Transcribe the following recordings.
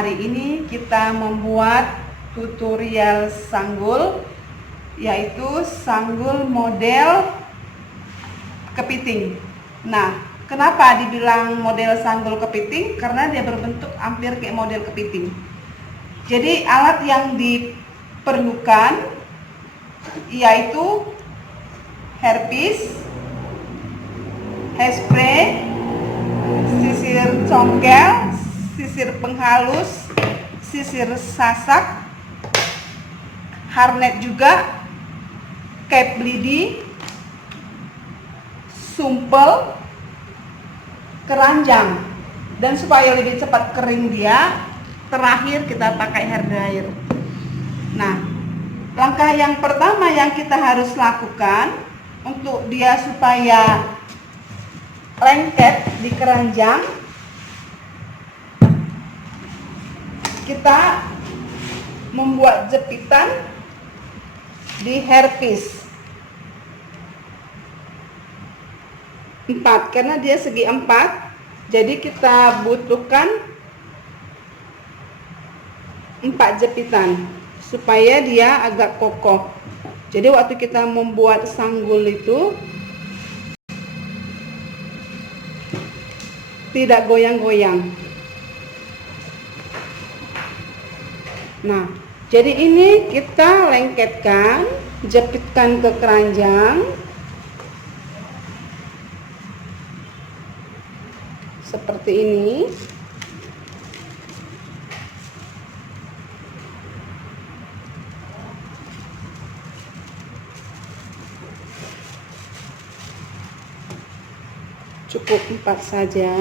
hari ini kita membuat tutorial sanggul, yaitu sanggul model kepiting. Nah, kenapa dibilang model sanggul kepiting? Karena dia berbentuk hampir kayak model kepiting. Jadi alat yang diperlukan yaitu hairpiece, hairspray, sisir congkel, sisir penghalus, sisir sasak, harnet juga, cape lidi, sumpel, keranjang. Dan supaya lebih cepat kering dia, terakhir kita pakai hair dryer. Nah, langkah yang pertama yang kita harus lakukan untuk dia supaya lengket di keranjang, kita membuat jepitan di hairpiece 4, karena dia segi 4, jadi kita butuhkan 4 jepitan supaya dia agak kokoh. Jadi waktu kita membuat sanggul itu tidak goyang-goyang. Nah, jadi ini kita lengketkan, jepitkan ke keranjang seperti ini. Cukup 4 saja.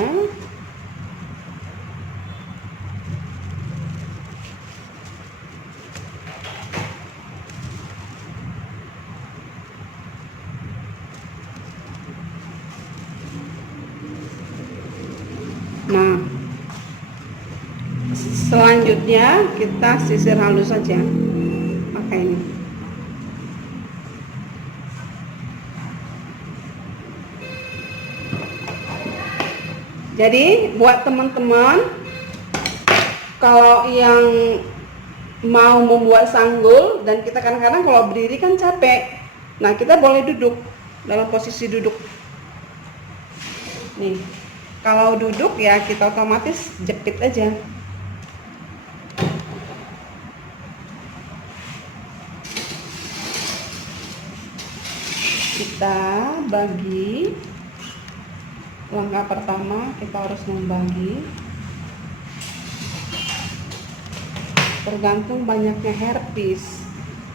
Nah, selanjutnya kita sisir halus saja pakai ini. Jadi buat teman-teman, kalau yang mau membuat sanggul, dan kita kadang-kadang kalau berdiri kan capek, nah kita boleh duduk dalam posisi duduk nih. Kalau duduk ya kita otomatis jepit aja. Kita bagi. Langkah pertama kita harus membagi, tergantung banyaknya hairpiece.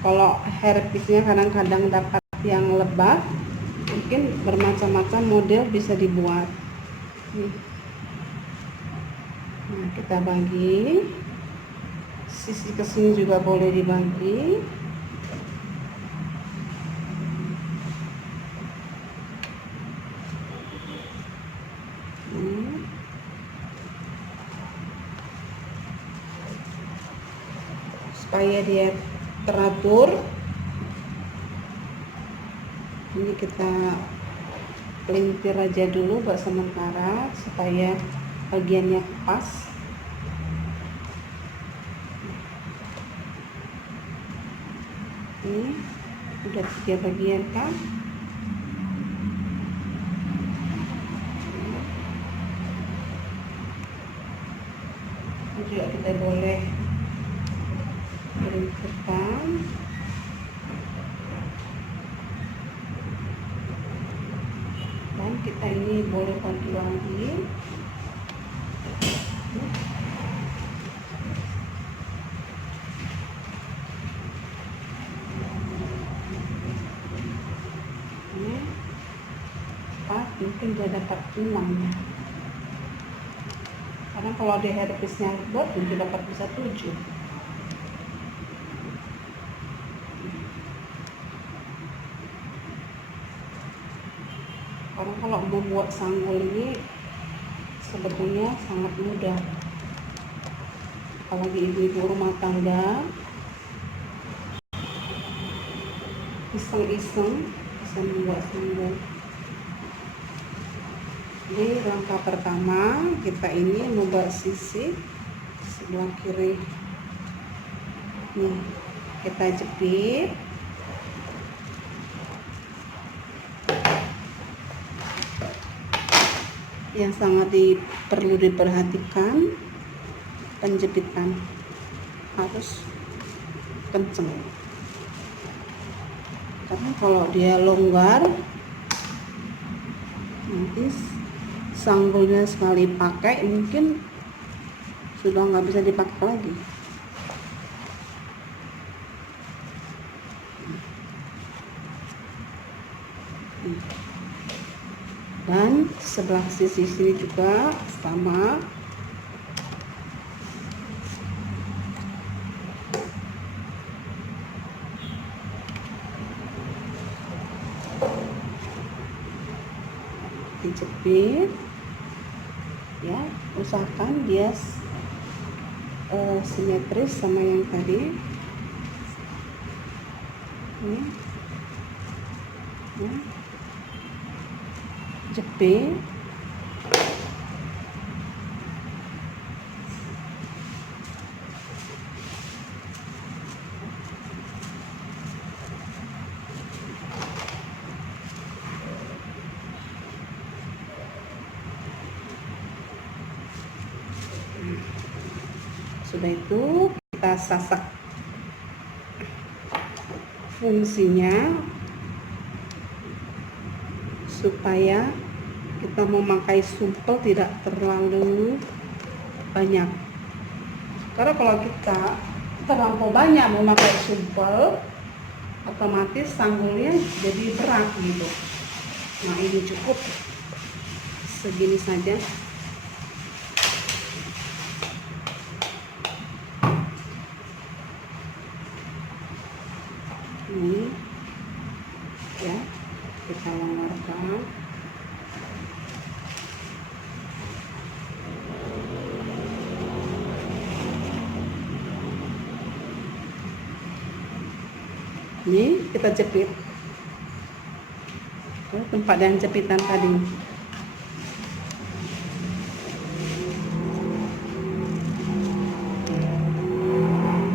Kalau hairpiece-nya kadang-kadang dapat yang lebat, mungkin bermacam-macam model bisa dibuat. Nah, kita bagi, sisi kesini juga boleh dibagi. Supaya dia teratur, ini kita pelintir aja dulu buat sementara supaya bagiannya pas. Ini udah 3 bagian kan. Ini juga kita boleh pelintirkan. Dan kita ini boleh bagi lagi. Ini 4, mungkin dia dapat 6 ya. Karena kalau di hairpiece-nya buat mungkin dapat bisa 7. Karena kalau membuat sanggul ini sebetulnya sangat mudah, apalagi ibu-ibu rumah tangga iseng-iseng bisa membuat sanggul. Jadi langkah pertama kita ini membuat sisi sebelah kiri. Nih, kita jepit. Yang sangat perlu diperhatikan, penjepitan harus kenceng, karena kalau dia longgar nanti sanggulnya sekali pakai mungkin sudah nggak bisa dipakai lagi. Dan sebelah sisi sini juga sama. Dijepit ya, usahakan dia simetris sama yang tadi. Ini ya, jepit. Sudah itu kita sasak fungsinya supaya kita memakai sumpel tidak terlalu banyak, karena kalau kita terlampau banyak memakai sumpel otomatis sanggulnya jadi berat gitu. Nah, ini cukup segini saja. Ini ya, kita longgarkan. Ini kita jepit ke tempat yang jepitan tadi.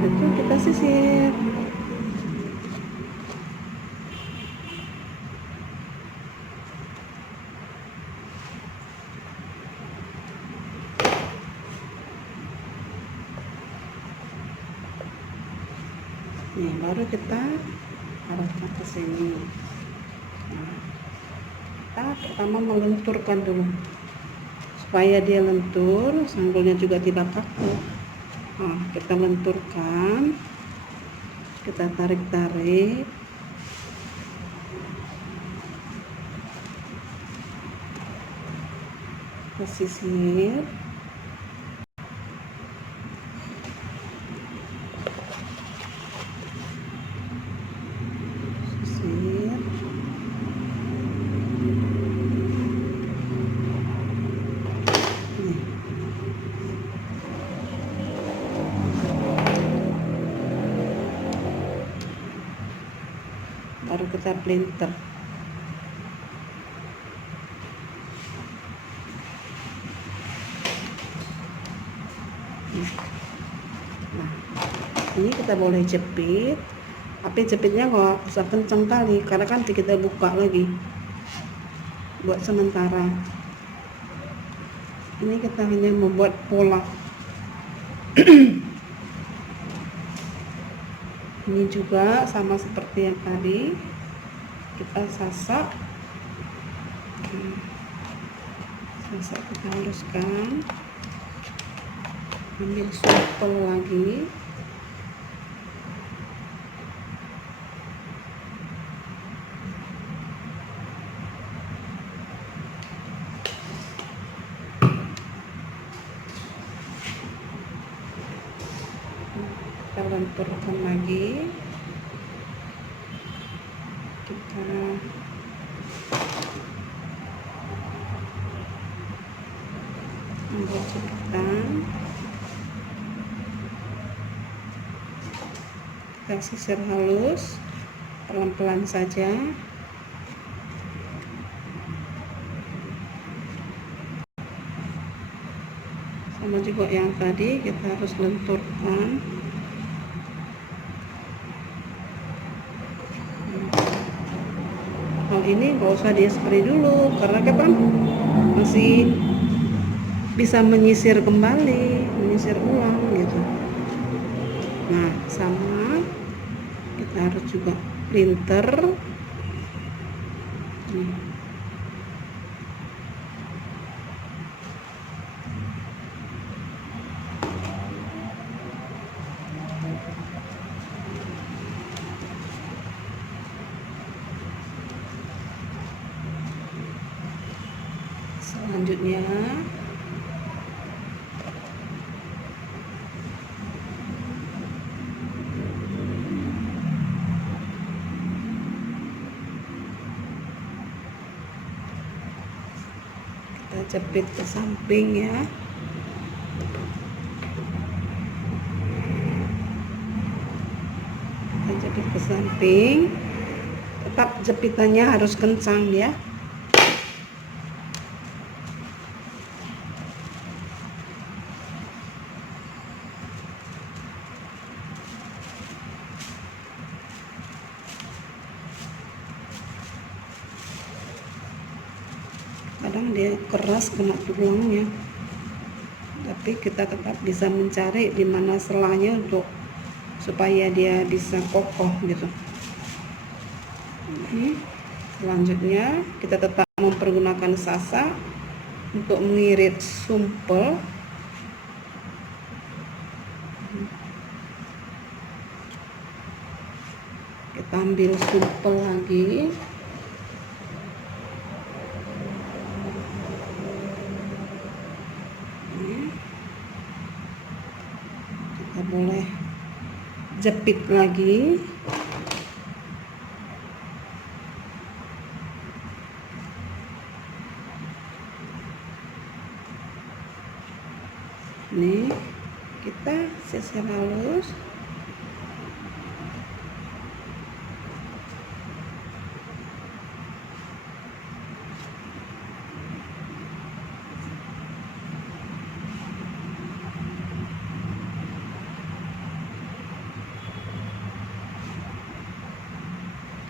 Itu kita sisir. Nih, baru kita arahkan ke sini. Nah, kita pertama melenturkan dulu supaya dia lentur, sanggulnya juga tidak kaku. Nah, kita lenturkan, kita tarik-tarik. Sisir. Baru kita plinter. Nah, ini kita boleh jepit, tapi jepitnya nggak usah kenceng kali, karena kan kita buka lagi buat sementara. Ini kita hanya membuat pola. Ini juga sama seperti yang tadi, kita sasak. Sasak, kita haluskan, ambil sumpel lagi. Kita lenturkan lagi, kita ambil jepitan, kita sisir halus, pelan-pelan saja. Sama juga yang tadi, kita harus lenturkan. Hal ini nggak usah di spray dulu karena kita masih bisa menyisir kembali, menyisir ulang gitu. Nah, sama kita harus juga printer. Selanjutnya kita jepit ke samping ya. Kita jepit ke samping, tetap jepitannya harus kencang ya. Kadang dia keras kena tulangnya, tapi kita tetap bisa mencari di mana selanya untuk supaya dia bisa kokoh gitu. Selanjutnya kita tetap mempergunakan sasa untuk mengirit sumpel. Kita ambil sumpel lagi. Kita boleh jepit lagi. Nih, kita sisir halus.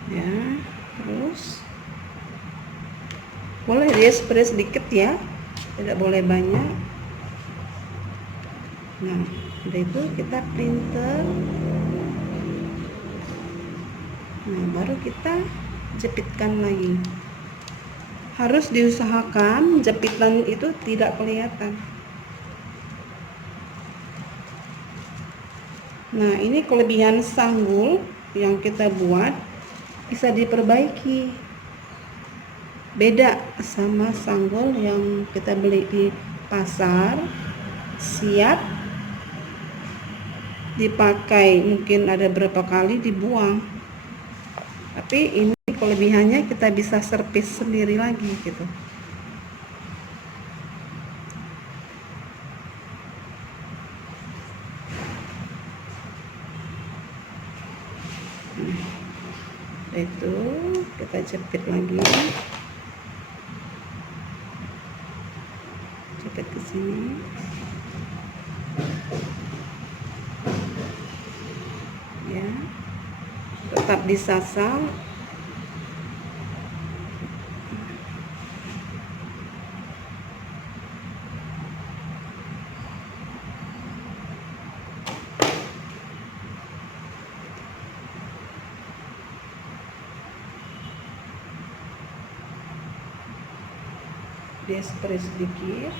Ya, terus boleh dia spray sedikit ya, tidak boleh banyak. Nah, udah itu kita printer. Nah, baru kita jepitkan lagi. Harus diusahakan jepitan itu tidak kelihatan. Nah, ini kelebihan sanggul yang kita buat bisa diperbaiki. Beda sama sanggul yang kita beli di pasar, siap dipakai, mungkin ada berapa kali dibuang. Tapi ini kelebihannya kita bisa servis sendiri lagi gitu. Itu kita jepit lagi, jepit ke sini. Ya, tetap disasar. Dia spray sedikit.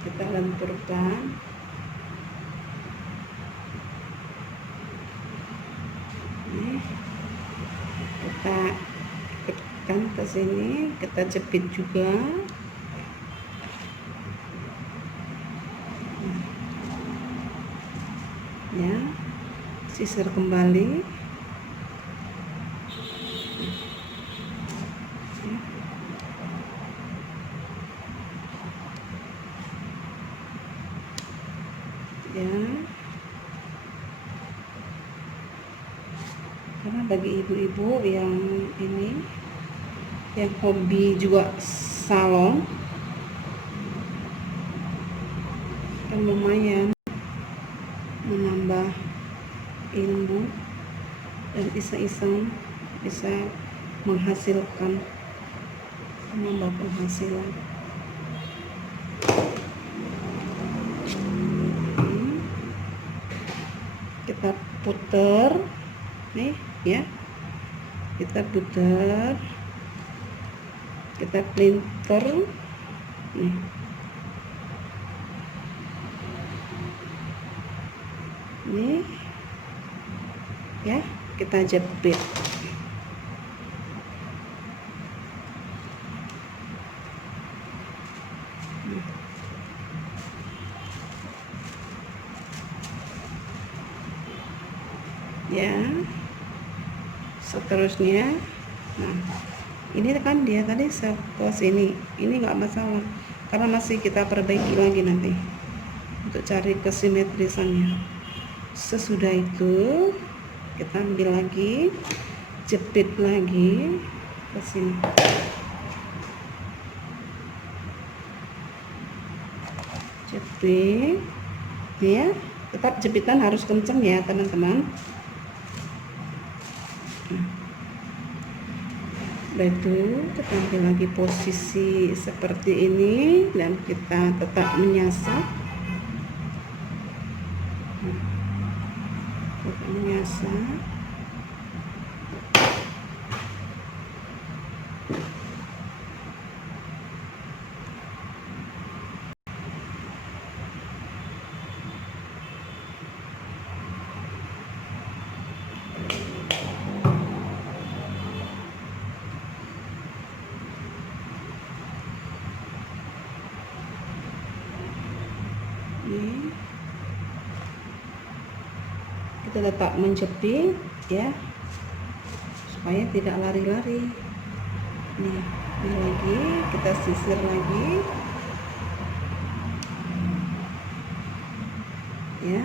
Kita lenturkan. Nih, kita ikutkan ke sini, kita jepit juga. Ya, sisir kembali. Ya, karena bagi ibu-ibu yang ini yang hobi juga salon kan lumayan menambah ilmu dan iseng-iseng bisa menghasilkan, menambah penghasilan. Kita puter nih ya, kita puter, kita printer nih. Nih ya, kita jepit. Ya, seterusnya. Nah, ini kan dia tadi sepos ini nggak masalah karena masih kita perbaiki lagi nanti untuk cari kesimetrisannya. Sesudah itu kita ambil lagi, jepit lagi ke sini. Jepit ya, tetap jepitan harus kenceng ya teman-teman. Setelah itu kita ambil lagi posisi seperti ini dan kita tetap menyasar, kita tetap menjepit ya supaya tidak lari-lari. Nih, ini lagi kita sisir lagi ya.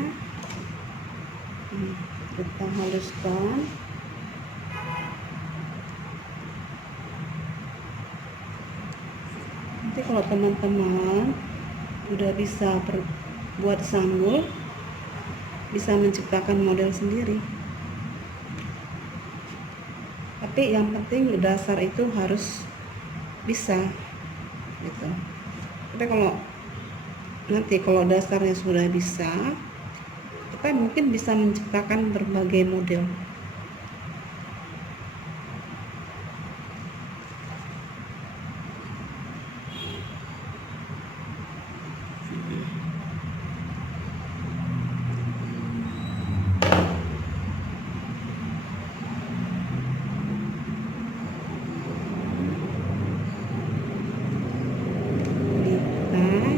Kita haluskan. Nanti kalau teman-teman udah bisa buat sanggul, bisa menciptakan model sendiri. Tapi yang penting dasar itu harus bisa gitu. Tapi kalau dasarnya sudah bisa, kita mungkin bisa menciptakan berbagai model.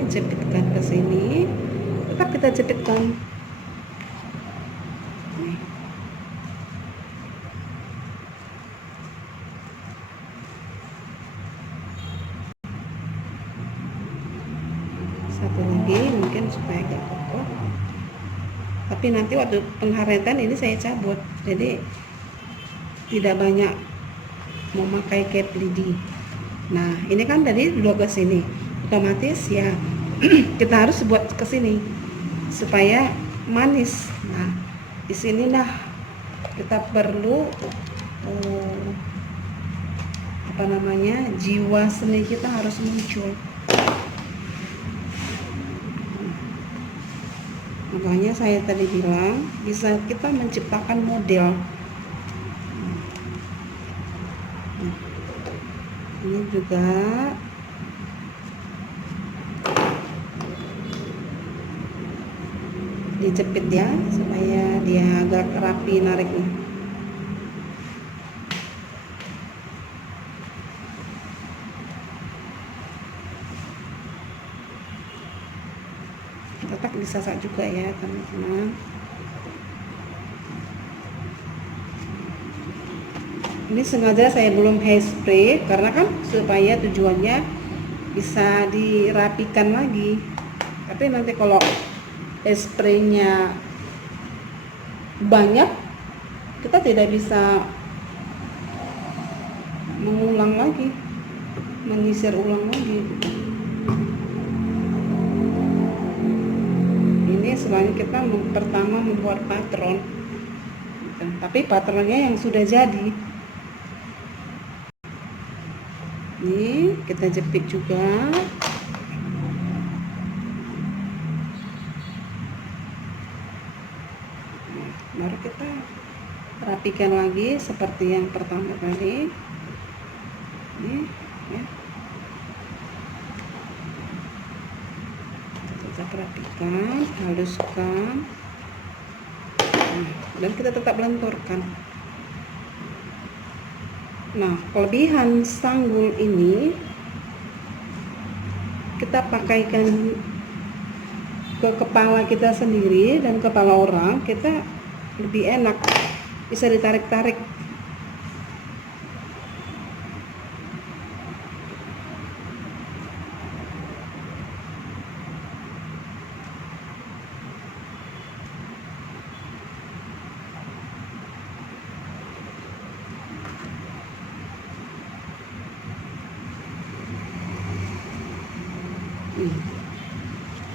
Jepitkan ke sini, tetap kita jepitkan. Nih. Satu lagi mungkin supaya agak kokoh, tapi nanti waktu pengharetan ini saya cabut, jadi tidak banyak memakai cap lidi. Nah, ini kan dari 12 ini otomatis ya kita harus buat ke sini supaya manis. Nah, disinilah kita perlu jiwa seni kita harus muncul. Makanya saya tadi bilang bisa kita menciptakan model. Ini juga dijepit ya supaya dia agak rapi nariknya. Tetap disasak juga ya teman-teman. Ini sengaja saya belum hairspray karena kan supaya tujuannya bisa dirapikan lagi. Tapi nanti kalau spraynya banyak, kita tidak bisa mengulang lagi. menyisir ulang lagi gitu. Ini selain kita pertama membuat patron gitu. Tapi patronnya yang sudah jadi. Ini kita jepit juga. Baru kita rapikan lagi seperti yang pertama tadi. Ini ya. Kita rapikan, haluskan. Dan kita tetap lenturkan. Nah, kelebihan sanggul ini kita pakaikan ke kepala kita sendiri dan kepala orang, kita lebih enak, bisa ditarik-tarik.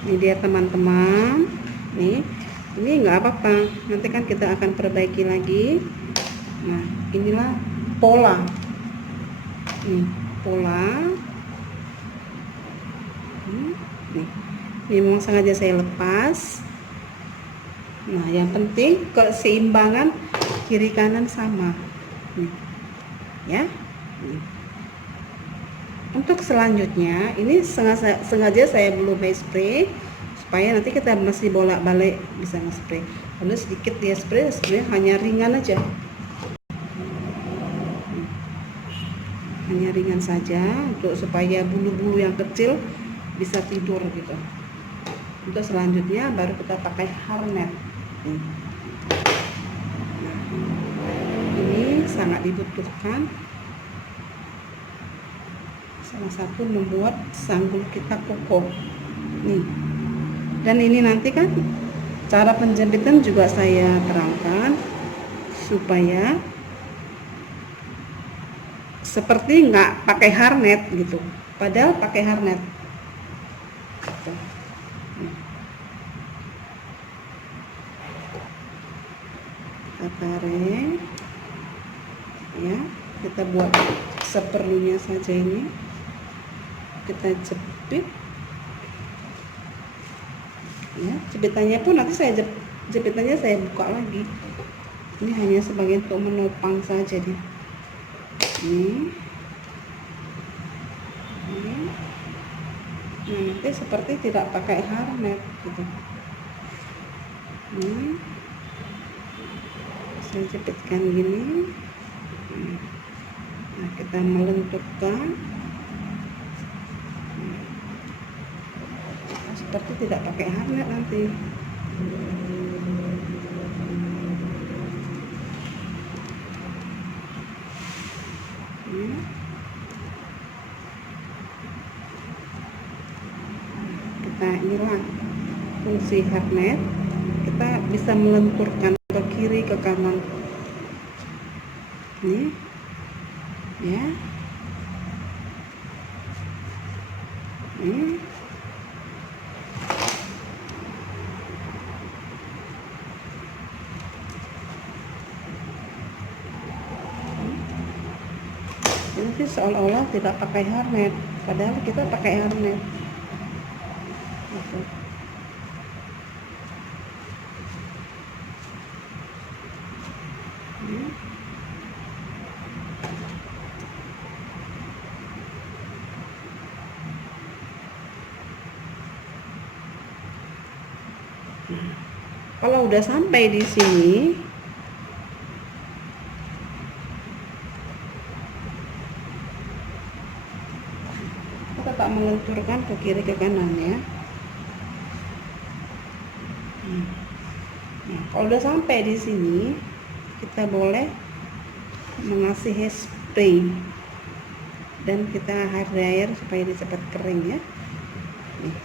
Ini dia teman-teman, nih ini nggak apa-apa, nanti kan kita akan perbaiki lagi. Nah, inilah pola, nih pola, nih ini memang sengaja saya lepas. Nah, yang penting keseimbangan kiri kanan sama, nih ya. Untuk selanjutnya, ini sengaja saya belum spray supaya nanti kita masih bolak-balik bisa nge-spray. Karena sedikit dia spray, sebenarnya hanya ringan aja, hanya ringan saja untuk supaya bulu-bulu yang kecil bisa tidur gitu. Untuk selanjutnya baru kita pakai harnet. Nah, ini sangat dibutuhkan. Salah satu membuat sanggul kita kokoh nih. Dan ini nanti kan cara penjempitan juga saya terangkan supaya seperti nggak pakai harnet gitu, padahal pakai harnet gitu. Kita tarik ya, kita buat seperlunya saja. Ini kita jepit ya, jepitannya pun nanti jepitannya saya buka lagi. Ini hanya sebagai untuk menopang saja dia. Ini. Nah, nanti seperti tidak pakai harnet gitu. Ini saya jepitkan gini. Nah, kita melenturkan seperti tidak pakai harnet nanti. Kita inilah fungsi harnet, kita bisa melenturkan ke kiri ke kanan. Nih ya. Ini seolah-olah tidak pakai harnet, padahal kita pakai harnet. Kalau udah sampai di sini, kita tetap melenturkan ke kiri ke kanan ya. Nah, kalau udah sampai di sini, kita boleh mengasih spray dan kita hair dryer supaya dia cepat kering ya. Nih.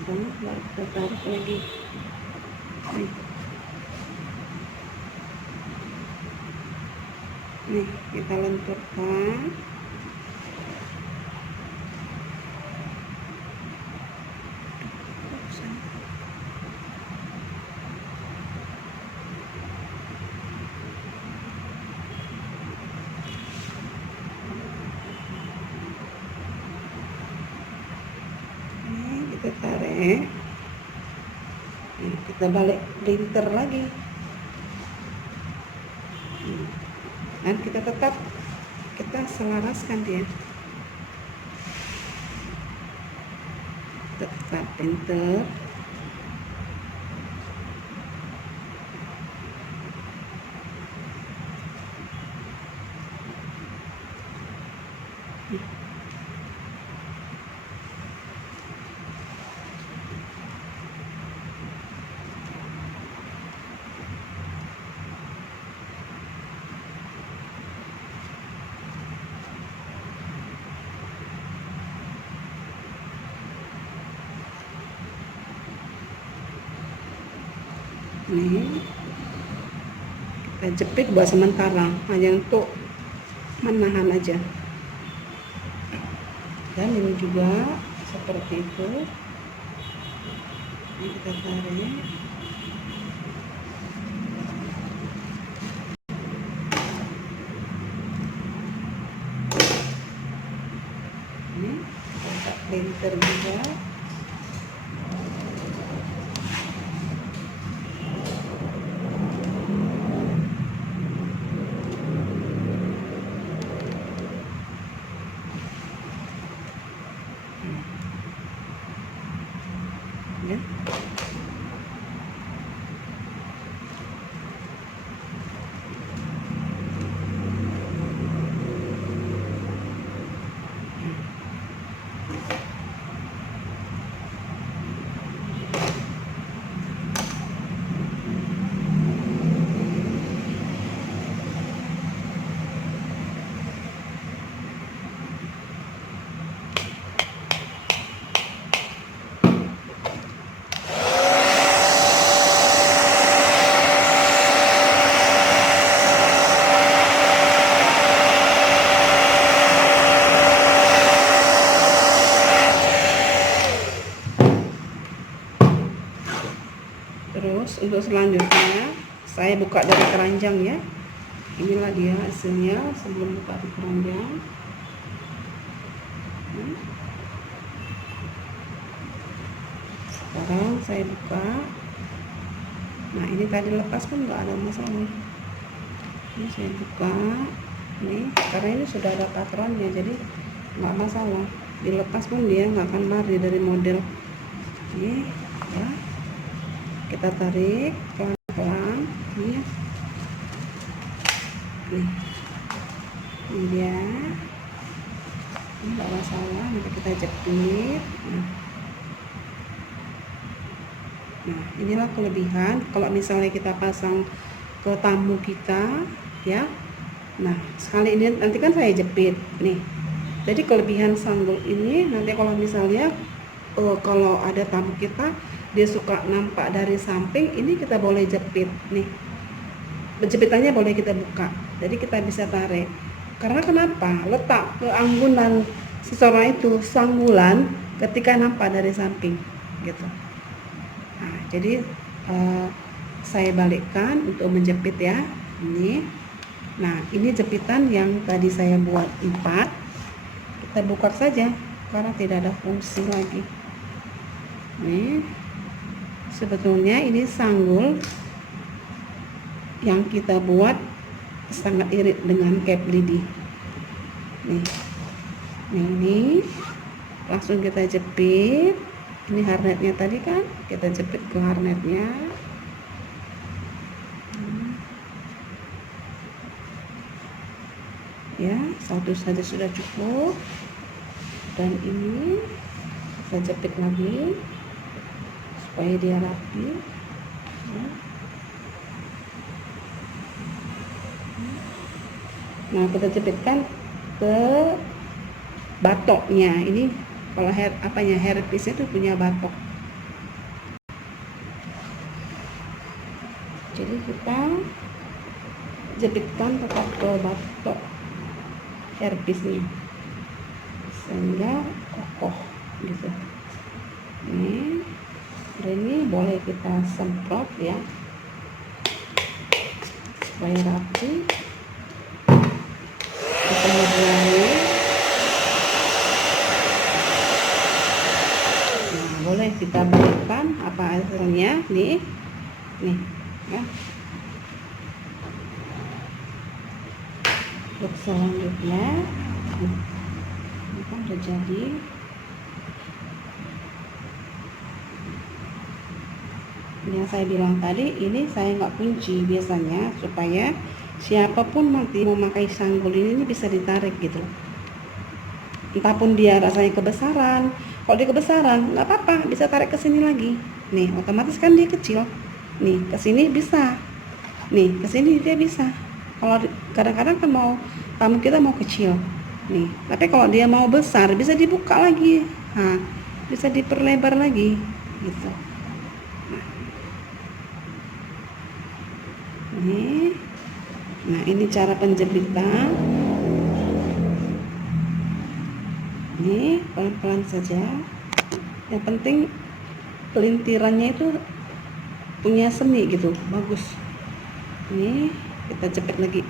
Baru kita tarik lagi. Nih kita lenturkan. Kita tarik, kita balik printer lagi, dan kita tetap selaraskan dia, tetap printer. Nih kita jepit buat sementara, hanya untuk menahan aja. Dan ini juga seperti itu. Ini kita tarik. Ini kita printer juga. Ya. Terus untuk selanjutnya saya buka dari keranjang ya. Inilah dia hasilnya sebelum buka di keranjang. Sekarang saya buka. Nah ini tadi lepas pun nggak ada masalah. Ini saya buka. Ini karena ini sudah ada patronnya, jadi nggak masalah. Dilepas pun dia nggak akan lari dari model. Ini ya. Kita tarik pelan-pelan. Nih ini dia, ini nggak masalah. Nanti kita jepit. Nah inilah kelebihan kalau misalnya kita pasang ke tamu kita ya. Nah sekali ini nanti kan saya jepit nih, jadi kelebihan sanggul ini nanti kalau misalnya kalau ada tamu kita dia suka nampak dari samping, ini kita boleh jepit nih, jepitannya boleh kita buka, jadi kita bisa tarik. Karena kenapa? Letak keanggunan seseorang itu sanggulan ketika nampak dari samping gitu. Nah jadi saya balikkan untuk menjepit ya. Ini, nah ini jepitan yang tadi saya buat 4, kita buka saja karena tidak ada fungsi lagi. Nih sebetulnya ini sanggul yang kita buat sangat irit dengan cap lidi. Nih ini langsung kita jepit. Ini harnetnya tadi kan, kita jepit ke harnetnya. Ya satu saja sudah cukup, dan ini kita jepit lagi supaya dia rapi ya. Nah kita jepitkan ke batoknya. Ini kalau hairpiece itu punya batok. Jadi kita jepitkan tetap ke batok servisnya sehingga kokoh gitu. Ini boleh kita semprot ya supaya rapi. Kemudian boleh kita berikan apa hasilnya nih ya. Untuk selanjutnya ini kan udah jadi. Yang saya bilang tadi, ini saya nggak kunci biasanya supaya siapapun nanti mau pakai sanggul ini bisa ditarik gitu. Entahpun dia rasanya kebesaran, kalau dia kebesaran nggak apa-apa, bisa tarik ke sini lagi. Nih otomatis kan dia kecil. Nih ke sini bisa. Nih ke sini dia bisa. Kalau kadang-kadang kan mau tamu kita mau kecil. Nih, tapi kalau dia mau besar bisa dibuka lagi. Nah, bisa diperlebar lagi gitu. Nah ini cara penjepitan. Ini pelan-pelan saja. Yang penting pelintirannya itu punya seni gitu, bagus. Ini kita jepit lagi.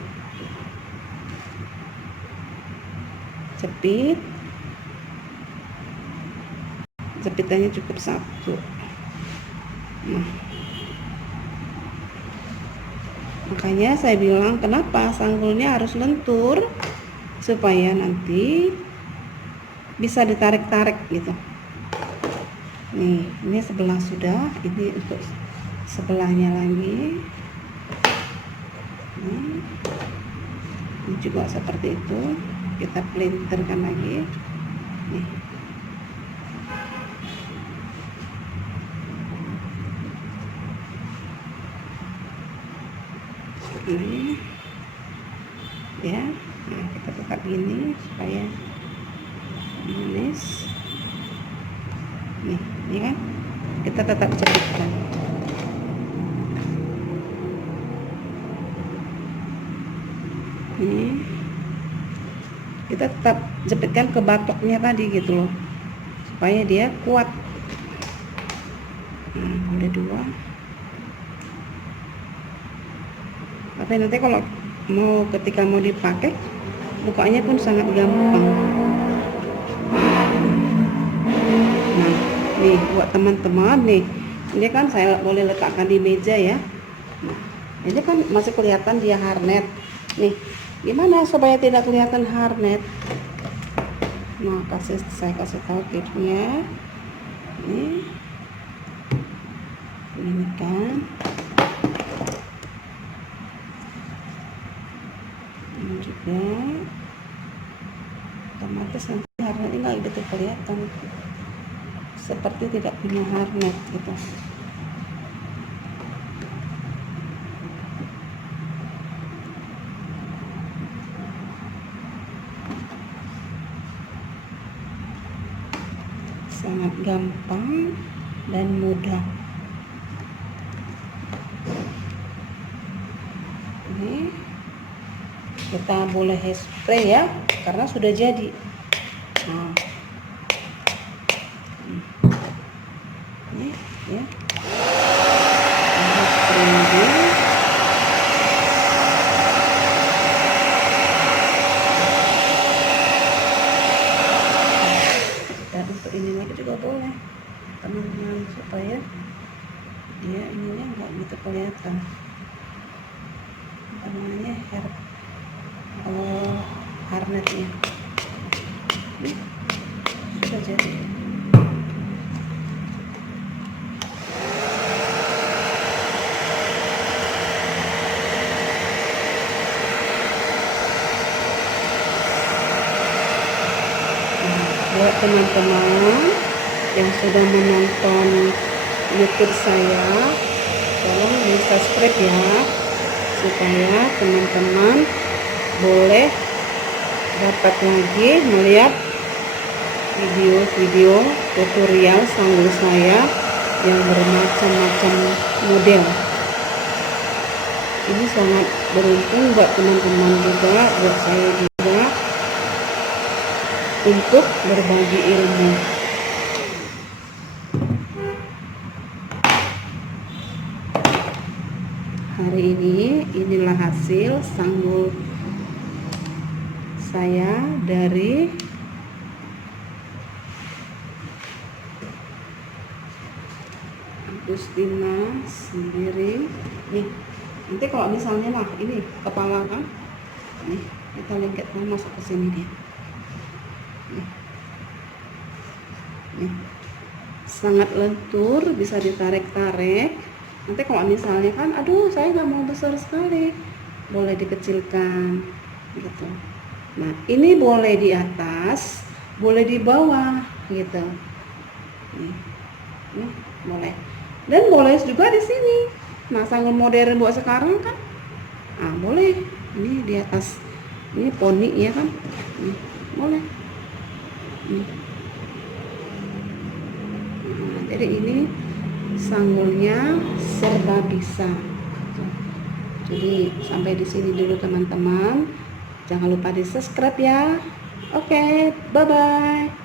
Jepit. Jepitannya cukup satu. Nah. Makanya saya bilang kenapa sanggulnya harus lentur supaya nanti bisa ditarik-tarik gitu. Nih, ini sebelah sudah, ini untuk sebelahnya lagi. Ini juga seperti itu, kita pelintirkan lagi. Nih. Ini ya, nah kita tetap gini supaya manis. Nih, ini kan kita tetap jepitkan. Nih, kita tetap jepitkan ke batoknya tadi gitu loh, supaya dia kuat. Nah, udah dua. Tapi nanti kalau ketika mau dipakai bukanya pun sangat gampang. Nah nih buat teman-teman nih, ini kan saya boleh letakkan di meja ya. Nah, ini kan masih kelihatan dia harnet nih. Gimana supaya tidak kelihatan harnet? Nah saya kasih tahu tipsnya. Ini kan ini juga otomatis nanti harnetnya nggak gitu kelihatan, seperti tidak punya harnet gitu. Sangat gampang dan mudah. Ini kita boleh hairspray ya, karena sudah jadi. Nah, ini ya, hairspray ini. Dan untuk ini lagi juga boleh, teman-teman, supaya dia ininya nggak gitu kelihatan. Namanya harnetnya. Sudah jadi. Buat teman-teman yang sudah menonton YouTube saya, tolong di subscribe ya, supaya teman-teman boleh dapat lagi melihat video-video tutorial sanggul saya yang bermacam-macam model. Ini sangat beruntung buat teman-teman juga, buat saya juga, untuk berbagi ilmu. Hari ini inilah hasil sanggul saya dari Agustina sendiri. Nih, nanti kalau misalnya nah ini kepala kan, nih kita lengketkan masuk ke sini dia. Nih, sangat lentur, bisa ditarik-tarik. Nanti kalau misalnya kan, aduh saya nggak mau besar sekali, boleh dikecilkan gitu. Nah ini boleh di atas, boleh di bawah gitu. Nih, boleh, dan boleh juga di sini. Nah sanggul modern buat sekarang kan, boleh ini di atas, ini poni ya kan, boleh. Jadi ini sanggulnya serba bisa. Jadi sampai di sini dulu teman-teman. Jangan lupa di subscribe ya. Oke, bye bye.